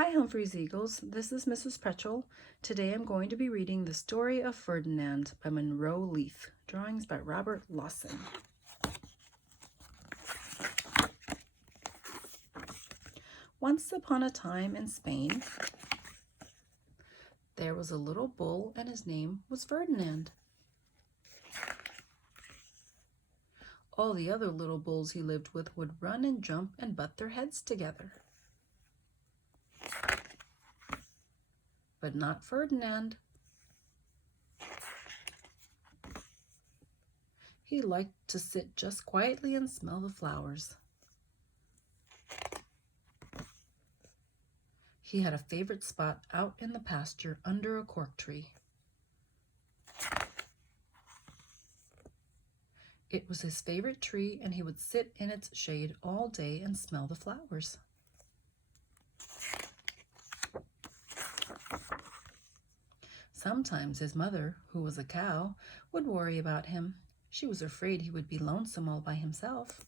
Hi Humphreys Eagles, this is Mrs. Prechel. Today I'm going to be reading The Story of Ferdinand by Monroe Leaf, drawings by Robert Lawson. Once upon a time in Spain, there was a little bull and his name was Ferdinand. All the other little bulls he lived with would run and jump and butt their heads together. But not Ferdinand. He liked to sit just quietly and smell the flowers. He had a favorite spot out in the pasture under a cork tree. It was his favorite tree, and he would sit in its shade all day and smell the flowers. Sometimes his mother, who was a cow, would worry about him. She was afraid he would be lonesome all by himself.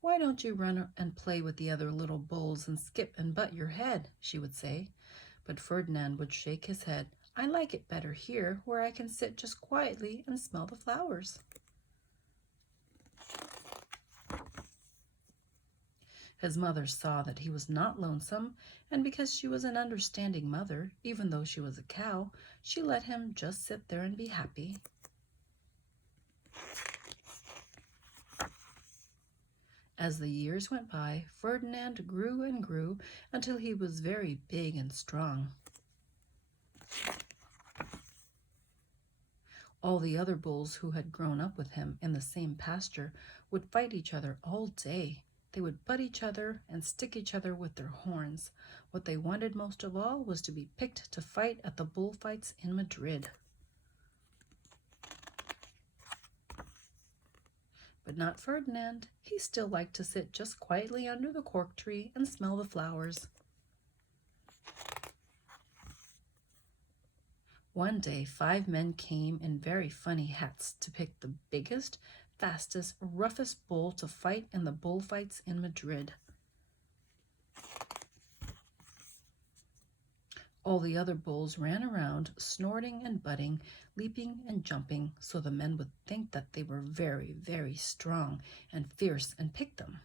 "Why don't you run and play with the other little bulls and skip and butt your head?" she would say. But Ferdinand would shake his head. "I like it better here, where I can sit just quietly and smell the flowers." His mother saw that he was not lonesome, and because she was an understanding mother, even though she was a cow, she let him just sit there and be happy. As the years went by, Ferdinand grew and grew until he was very big and strong. All the other bulls who had grown up with him in the same pasture would fight each other all day. They would butt each other and stick each other with their horns. What they wanted most of all was to be picked to fight at the bullfights in Madrid. But not Ferdinand. He still liked to sit just quietly under the cork tree and smell the flowers. One day, 5 men came in very funny hats to pick the biggest, fastest, roughest bull to fight in the bullfights in Madrid. All the other bulls ran around, snorting and butting, leaping and jumping, so the men would think that they were very, very strong and fierce and pick them.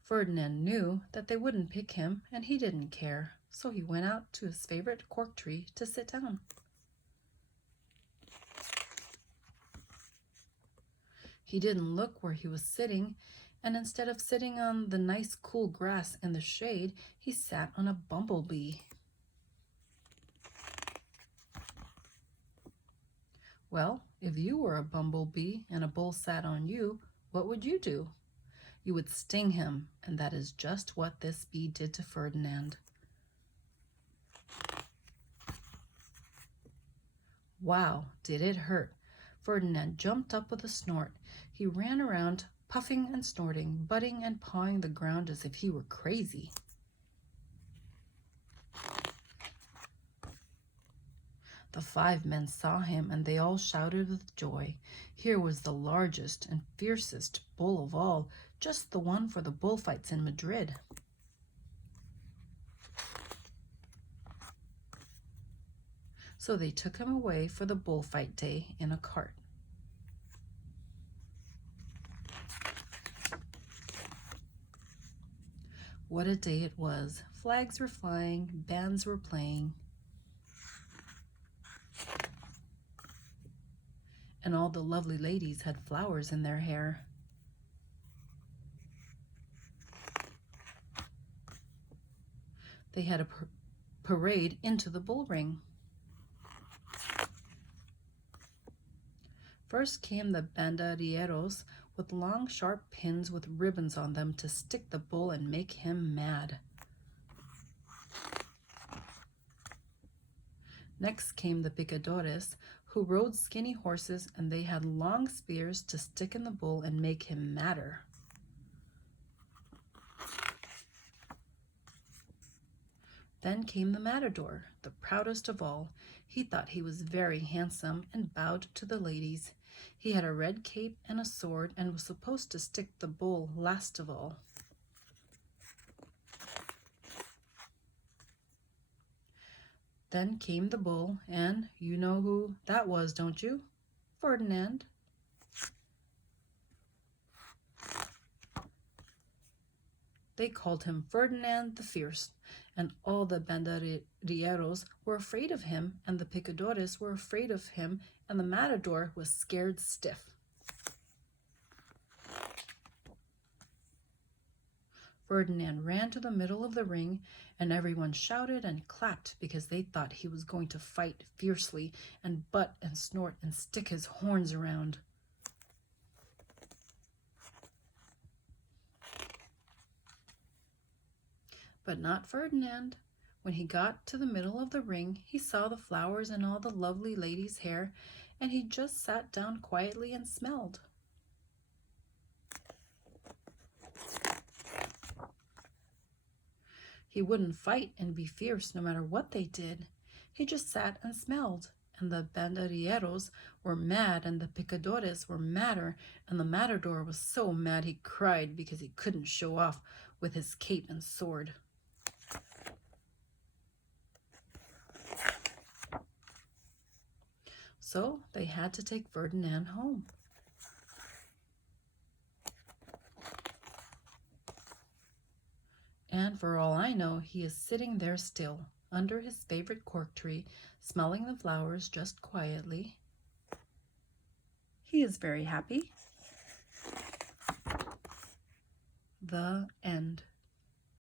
Ferdinand knew that they wouldn't pick him, and he didn't care, so he went out to his favorite cork tree to sit down. He didn't look where he was sitting, and instead of sitting on the nice cool grass in the shade, he sat on a bumblebee. Well, if you were a bumblebee and a bull sat on you, what would you do? You would sting him, and that is just what this bee did to Ferdinand. Wow, did it hurt! Ferdinand jumped up with a snort. He ran around, puffing and snorting, butting and pawing the ground as if he were crazy. The 5 men saw him, and they all shouted with joy. Here was the largest and fiercest bull of all, just the one for the bullfights in Madrid. So they took him away for the bullfight day in a cart. What a day it was. Flags were flying, bands were playing, and all the lovely ladies had flowers in their hair. They had a parade into the bull ring. First came the banderilleros with long, sharp pins with ribbons on them to stick the bull and make him mad. Next came the picadores, who rode skinny horses, and they had long spears to stick in the bull and make him madder. Then came the matador, the proudest of all. He thought he was very handsome and bowed to the ladies. He had a red cape and a sword and was supposed to stick the bull last of all. Then came the bull, and you know who that was, don't you? Ferdinand. They called him Ferdinand the Fierce, and all the banderilleros were afraid of him, and the picadores were afraid of him, and the matador was scared stiff. Ferdinand ran to the middle of the ring, and everyone shouted and clapped because they thought he was going to fight fiercely and butt and snort and stick his horns around. But not Ferdinand. When he got to the middle of the ring, he saw the flowers in all the lovely ladies' hair, and he just sat down quietly and smelled. He wouldn't fight and be fierce no matter what they did. He just sat and smelled, and the banderilleros were mad, and the picadores were madder, and the matador was so mad he cried because he couldn't show off with his cape and sword. So they had to take Ferdinand home. And for all I know, he is sitting there still, under his favorite cork tree, smelling the flowers just quietly. He is very happy. The end.